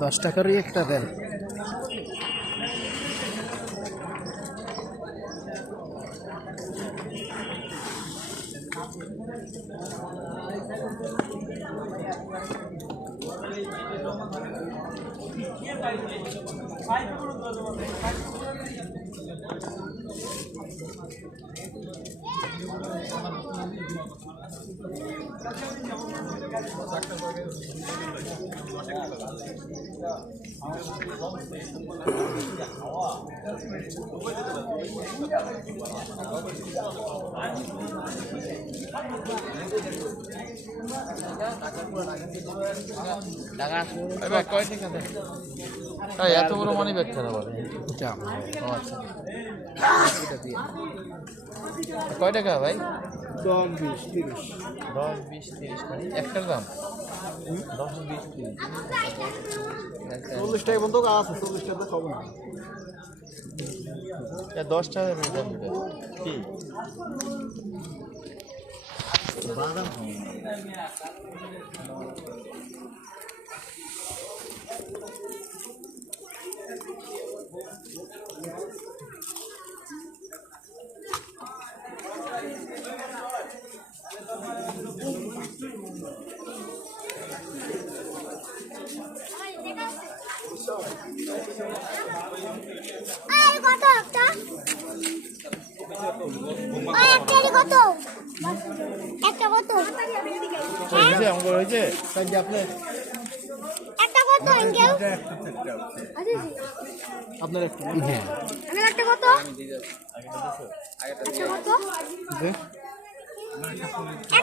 দশ টাকারই একটা দেন। ডাক্তার এত বড় মানি ব্যাগ কেন বলে? আচ্ছা। কয় টাকা ভাই? দশ বিশ তিরিশ। দশ বিশ তিরিশ মানে একটার দাম? দশ বিশ তিরিশ। চল্লিশ পর্যন্ত আছে চল্লিশ টাকা খাব না। দশ টাকা কি? কত একটা? কত? একটা কত? হয়েছে আমার হয়েছে আপনি একটা কত আঙ্কেল আপনার একটু হ্যাঁ। আমার একটা কত? একটা কত? যে